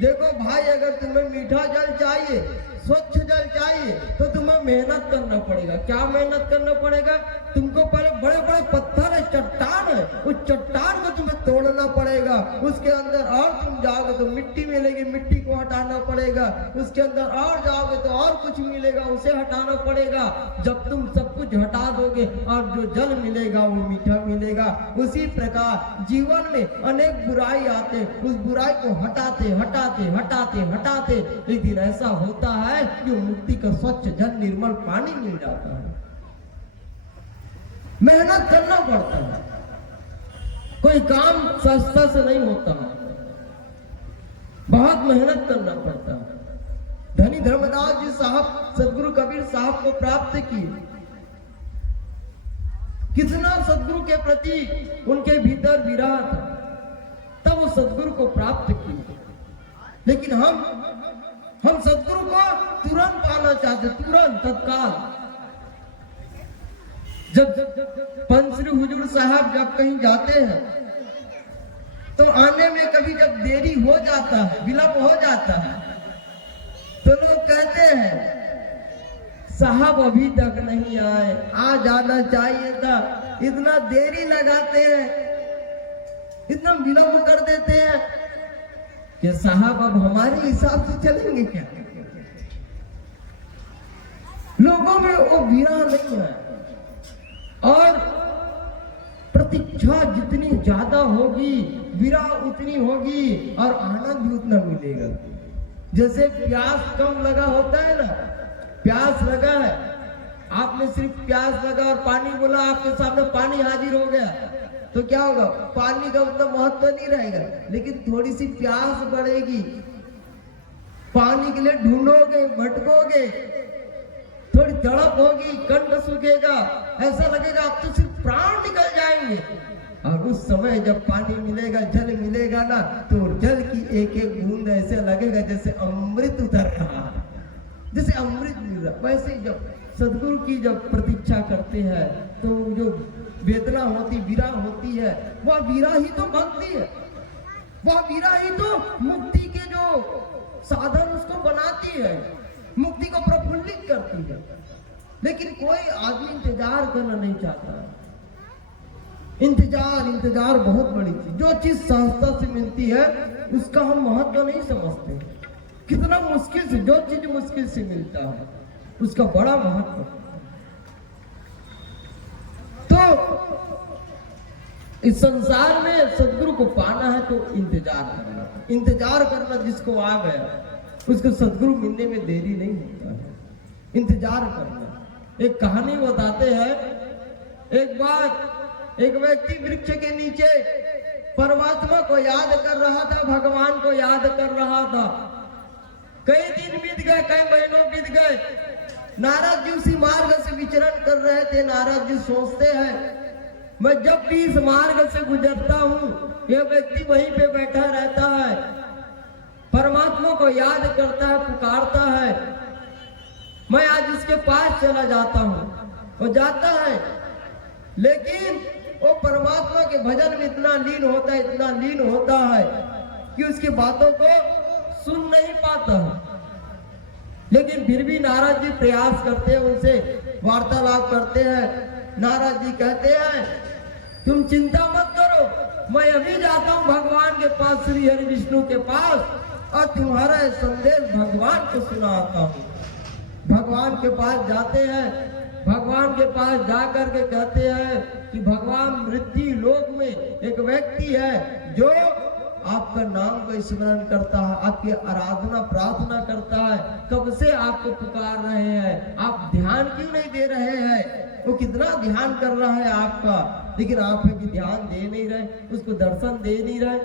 देखो भाई, अगर तुम्हें मीठा जल चाहिए, स्वच्छ जल चाहिए, तो तुम्हें मेहनत करना पड़ेगा। क्या मेहनत करना पड़ेगा? तुमको पहले बड़े बड़े पत्थर है, चट्टान है, उस चट्टान को तुम्हें तोड़ना पड़ेगा। उसके अंदर और तुम जाओगे तो मिट्टी मिलेगी, मिट्टी को हटाना पड़ेगा। उसके अंदर और जाओगे तो और कुछ मिलेगा, उसे हटाना पड़ेगा। जब तुम सब कुछ हटा दोगे और जो जल मिलेगा वो मीठा मिलेगा। उसी प्रकार जीवन में अनेक बुराई आते, उस बुराई को हटाते हटाते हटाते हटाते एक दिन ऐसा होता है कि मुक्ति का स्वच्छ जल निर्मल पानी मिल जाता है। मेहनत करना पड़ता है, कोई काम सस्ता से नहीं होता है, बहुत मेहनत करना पड़ता है। धनी धर्मदास जी साहब सदगुरु कबीर साहब को प्राप्त किए। कितना सदगुरु के प्रति उनके भीतर विरह था, तब वो सदगुरु को प्राप्त किए। लेकिन हम सदगुरु को तुरंत पाना चाहते, तुरंत, तत्काल। जब पंचश्री हुजूर साहब जब कहीं जाते हैं तो आने में कभी जब देरी हो जाता है, विलंब हो जाता है, तो लोग कहते हैं साहब अभी तक नहीं आए, आ जाना चाहिए था। इतना देरी लगाते हैं, इतना विलंब कर देते हैं कि साहब अब हमारे हिसाब से चलेंगे क्या? लोगों में वो विरह नहीं है, और प्रतीक्षा जितनी ज्यादा होगी विरह उतनी होगी और आनंद भी उतना मिलेगा। जैसे प्यास कम लगा होता है ना, प्यास लगा है, आपने सिर्फ प्यास लगा और पानी बोला, आपके सामने पानी हाजिर हो गया, तो क्या होगा? पानी का उतना महत्व नहीं रहेगा। लेकिन थोड़ी सी प्यास बढ़ेगी, पानी के लिए ढूंढोगे, भटकोगे, थोड़ी तड़प होगी, कंठ सूखेगा, ऐसा लगेगा अब तो सिर्फ प्राण निकल जाएंगे। और उस समय जब पानी मिलेगा, जल मिलेगा ना, तो जल की एक एक बूंद ऐसे लगेगा जैसे अमृत उतर रहा है, जैसे अमृत मिल रहा। वैसे जब सदगुरु की जब प्रतीक्षा करते हैं तो जो वेदना होती, विरह होती है, वह विरह ही तो बनती है, वह विरह ही तो मुक्ति के जो साधन उसको बनाती है, मुक्ति को प्रफुल्लित करती है। लेकिन कोई आदमी इंतजार करना नहीं चाहता। इंतजार बहुत बड़ी चीज। जो चीज संस्था से मिलती है उसका हम महत्व नहीं समझते। कितना मुश्किल से, जो चीज मुश्किल से मिलता है उसका बड़ा महत्व। तो इस संसार में सदगुरु को पाना है तो इंतजार करना। इंतजार करना जिसको आ गया उसको सदगुरु मिलने में देरी नहीं होता है, इंतजार करना। एक कहानी बताते हैं, एक बार एक व्यक्ति वृक्ष के नीचे परमात्मा को याद कर रहा था, भगवान को याद कर रहा था। कई दिन बीत गए, कई महीनों बीत गए। नारद जी उसी मार्ग से विचरण कर रहे थे। नारद जी सोचते हैं, मैं जब भी इस मार्ग से गुजरता हूँ यह व्यक्ति वहीं पे बैठा रहता है, परमात्मा को याद करता है, पुकारता है। मैं आज इसके पास चला जाता हूँ। वो जाता है, लेकिन वो परमात्मा के भजन में इतना लीन होता है, इतना लीन होता है कि उसकी बातों को सुन नहीं पाता है। लेकिन फिर भी नारद जी प्रयास करते हैं, उनसे वार्तालाप करते हैं। नारद जी कहते हैं, तुम चिंता मत करो, मैं अभी जाता हूँ भगवान के पास, श्री हरि विष्णु के पास, और तुम्हारा संदेश भगवान को सुनाता हूँ। भगवान के पास जाते हैं। भगवान के पास जाकर के कहते हैं कि भगवान, मृत्यु लोक में एक व्यक्ति है जो आपका नाम को स्मरण करता है, आपकी आराधना प्रार्थना करता है, कब से आपको पुकार रहे हैं, आप ध्यान क्यों नहीं दे रहे हैं? वो कितना ध्यान कर रहा है आपका, लेकिन आप है कि ध्यान दे नहीं रहे, उसको दर्शन दे नहीं रहे।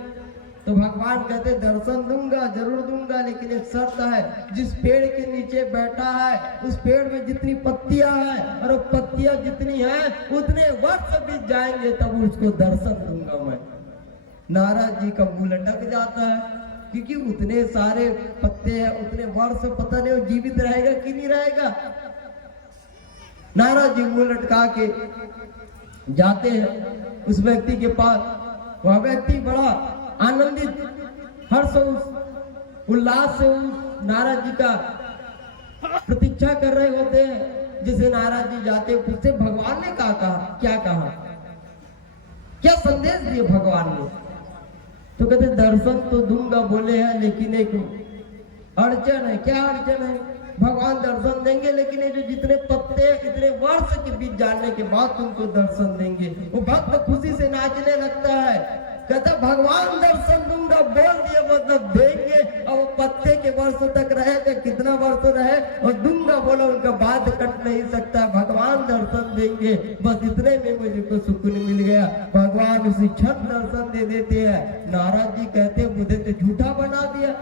तो भगवान कहते, दर्शन दूंगा, जरूर दूंगा, लेकिन एक शर्त है, जिस पेड़ के नीचे बैठा है उस पेड़ में जितनी पत्तियां हैं और वो पत्तियां जितनी हैं उतने वर्ष बीत जाएंगे तब उसको दर्शन दूंगा मैं। नारद जी का मुंह लटक जाता है, क्योंकि उतने सारे पत्ते हैं, उतने वर्ष पता नहीं वो जीवित रहेगा कि नहीं रहेगा। नारद जी मुंह लटका के जाते हैं उस व्यक्ति के पास। वह व्यक्ति बड़ा आनंदित, हर्ष उल्लास से उस नारद जी का प्रतीक्षा कर रहे होते हैं। जिसे नारद जी जाते पूछते भगवान ने क्या कहा, क्या संदेश दिए भगवान ने? तो कहते दर्शन तो दूंगा बोले हैं, लेकिन एक अड़चन है। क्या अड़चन है? भगवान दर्शन देंगे, लेकिन ये जो जितने पत्ते इतने वर्ष के बीच जाने के बाद तुमको दर्शन देंगे। वो भक्त खुशी से नाचने लगता है, कहता भगवान दर्शन दूंगा बोल दिए मतलब देंगे। और वो पत्ते के वर्षों तक रहे, तो कितना वर्ष रहे, और दूंगा बोला उनका बात कट नहीं सकता। भगवान दर्शन देंगे, बस इतने में मुझे को सुकून मिल गया। भगवान उसी क्षण दर्शन दे देते हैं। नारद जी कहते मुझे तो झूठा बना दिया,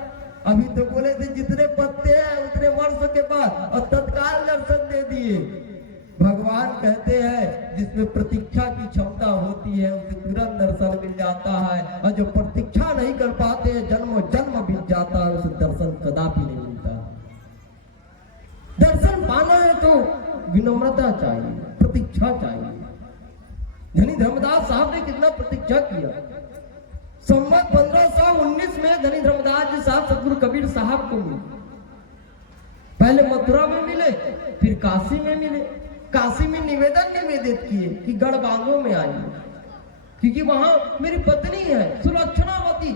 अभी तो बोले थे जितने पत्ते हैं उतने वर्षों के बाद, और तत्काल दर्शन दे दिए। भगवान कहते हैं जिसमें प्रतीक्षा की क्षमता होती है उसे तुरंत दर्शन मिल जाता है, और जो प्रतीक्षा नहीं कर पाते हैं जन्म जन्म बीत जाता है, उसे दर्शन कदापि नहीं मिलता। दर्शन पाना है तो विनम्रता चाहिए, प्रतीक्षा चाहिए। धनी धर्मदास साहब ने कितना प्रतीक्षा किया। संवत 1519 में धनी धर्मदास जी साहब सतगुरु कबीर साहब को मिले। पहले मथुरा में मिले, फिर काशी में मिले। काशी में निवेदित किए कि गढ़बांगों में आइए, क्योंकि वहां मेरी पत्नी है सुलक्षणावती,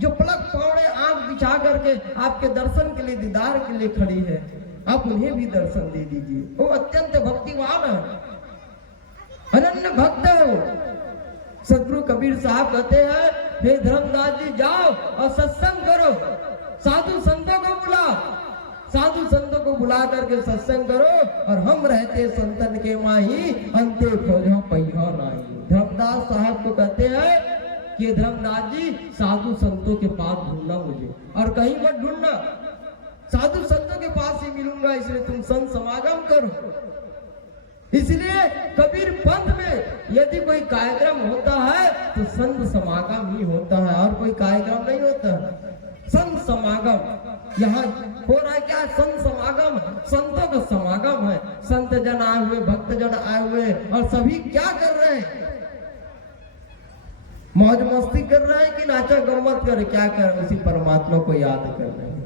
जो पलक पौड़े आंख बिछा करके आपके दर्शन के लिए, दीदार के लिए खड़ी है। आप उन्हें भी दर्शन दे दीजिए। वो अत्यंत भक्तिवान है, अनन्य भक्त है वो। सतगुरु कबीर साहब कहते हैं हे धर्मदास जी जाओ और सत्संग करो, साधु संतों को बुलाओ, साधु संतों को बुला करके सत्संग करो, और हम रहते संतन के माही अंते खोजो पहिया नाही। धर्मदास साहब को कहते हैं कि धर्मदास जी साधु संतों के पास ढूंढना मुझे, और कहीं मत ढूंढना, साधु संतों के पास ही मिलूंगा, इसलिए तुम संत समागम करो। इसलिए कबीर पंथ में यदि कोई कार्यक्रम होता है तो संत समागम ही होता है, और कोई कार्यक्रम नहीं होता है। संत समागम यहाँ हो रहा है। क्या संत समागम? संतों का समागम है। संत जन आए हुए, भक्त जन आए हुए, और सभी क्या कर रहे हैं? मौज मस्ती कर रहे हैं कि नाचा गम्मत कर? क्या कर रहे हैं? उसी परमात्मा को याद कर रहे हैं।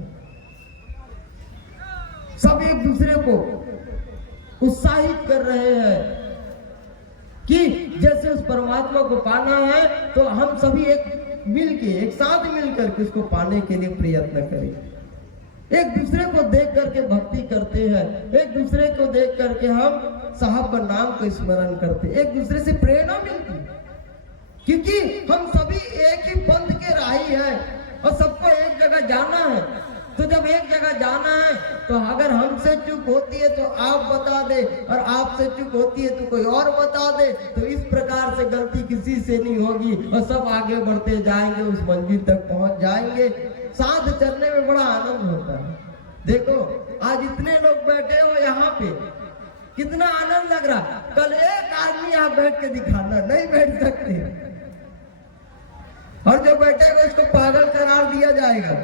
सब एक दूसरे को उत्साहित कर रहे हैं कि जैसे उस परमात्मा को पाना है तो हम सभी एक साथ मिलकर के उसको पाने के लिए प्रयत्न करें। एक दूसरे को देख करके भक्ति करते हैं, एक दूसरे को देख करके हम साहब का नाम को स्मरण करते हैं, एक दूसरे से प्रेरणा मिलती है, क्योंकि हम सभी एक ही पंथ के राही हैं और सबको एक जगह जाना है। तो जब एक जगह जाना है तो अगर हमसे चूक होती है तो आप बता दे, और आपसे चूक होती है तो कोई और बता दे, तो इस प्रकार से गलती किसी से नहीं होगी और सब आगे बढ़ते जाएंगे, उस मंजिल तक पहुंच जाएंगे। साथ चलने में बड़ा आनंद होता है। देखो आज इतने लोग बैठे हो यहाँ पे, कितना आनंद लग रहा। कल एक आदमी यहाँ बैठ के दिखाना, नहीं बैठ सकते, और जो बैठेगा उसको पागल करार दिया जाएगा।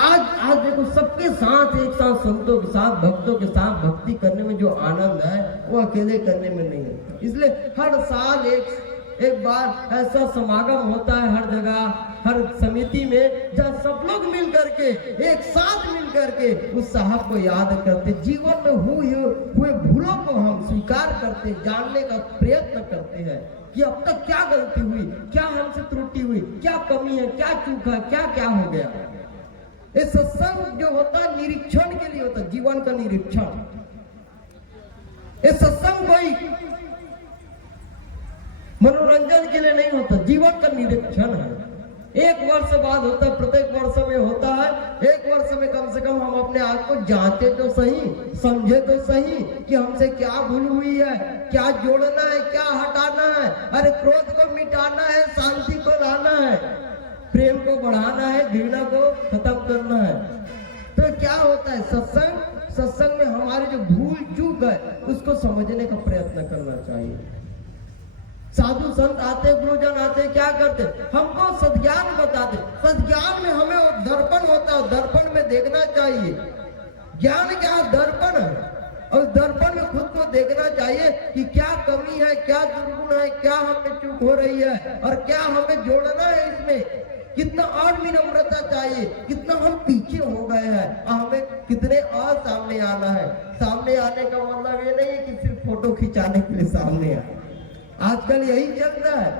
आज देखो सबके साथ, एक साथ संतों के साथ, भक्तों के साथ भक्ति करने में जो आनंद है वो अकेले करने में नहीं है। इसलिए हर साल एक बार ऐसा समागम होता है हर जगह, हर समिति में, जहाँ सब लोग मिल करके, एक साथ मिल करके उस साहब को याद करते, जीवन में हुए भूलों को हम स्वीकार करते, जानने का प्रयत्न करते हैं कि अब तक क्या गलती हुई, क्या हमसे त्रुटि हुई, क्या कमी है, क्या चूक है, क्या क्या हो गया। ये सत्संग जो होता है निरीक्षण के लिए होता है, जीवन का निरीक्षण। ये सत्संग कोई मनोरंजन के लिए नहीं होता, जीवन का निरीक्षण है। एक वर्ष बाद होता है, प्रत्येक वर्ष में होता है। एक वर्ष में कम से कम हम अपने आप को जांचे तो सही, समझे तो सही कि हमसे क्या भूल हुई है, क्या जोड़ना है, क्या हटाना है। अरे क्रोध को मिटाना है, शांति को लाना है, प्रेम को बढ़ाना है, घृणा को खत्म करना है। तो क्या होता है सत्संग में हमारे जो भूल चूक है उसको समझने का प्रयत्न करना चाहिए। साधु संत आते, गुरुजन आते, क्या करते, हमको सद्ज्ञान बताते। सद्ज्ञान में हमें दर्पण होता है, दर्पण में देखना चाहिए। ज्ञान क्या दर्पण है, और दर्पण में खुद को देखना चाहिए कि क्या कमी है, क्या दुर्गुण है, क्या हमें चूक हो रही है, और क्या हमें जोड़ना है इसमें, कितना और विनम्रता चाहिए, कितना हम पीछे हो गए हैं, हमें कितने और सामने आना है। सामने आने का मतलब ये नहीं है कि सिर्फ फोटो खिंचाने के लिए सामने आए। आजकल यही चल रहा है,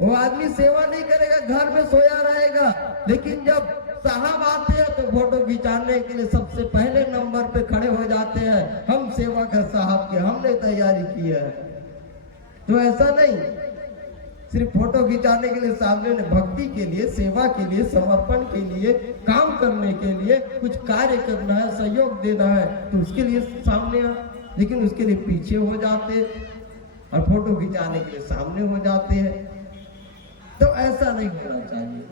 वो आदमी सेवा नहीं करेगा, घर में सोया रहेगा, लेकिन जब साहब आते हैं तो फोटो खिंचाने के लिए सबसे पहले नंबर पे खड़े हो जाते हैं, हम सेवा कर साहब की, हमने तैयारी की है। तो ऐसा नहीं, सिर्फ फोटो खिंचाने के लिए सामने, भक्ति के लिए, सेवा के लिए, समर्पण के लिए, काम करने के लिए, कुछ कार्य करना है, सहयोग देना है, तो उसके लिए सामने आ, लेकिन उसके लिए पीछे हो जाते और फोटो खिंचाने के लिए सामने हो जाते हैं। तो ऐसा नहीं होना चाहिए।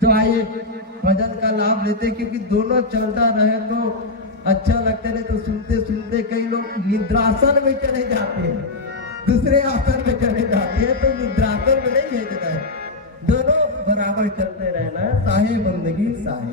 तो आइए भजन का लाभ लेते, क्योंकि दोनों चलता रहे तो अच्छा लगता है। तो सुनते सुनते कई लोग निद्रासन में चले जाते हैं, दूसरे आसन में चले जाते हैं, तो निद्रासन में नहीं भेजना है, दोनों बराबर चलते रहना है। साहे बंदगी साहे।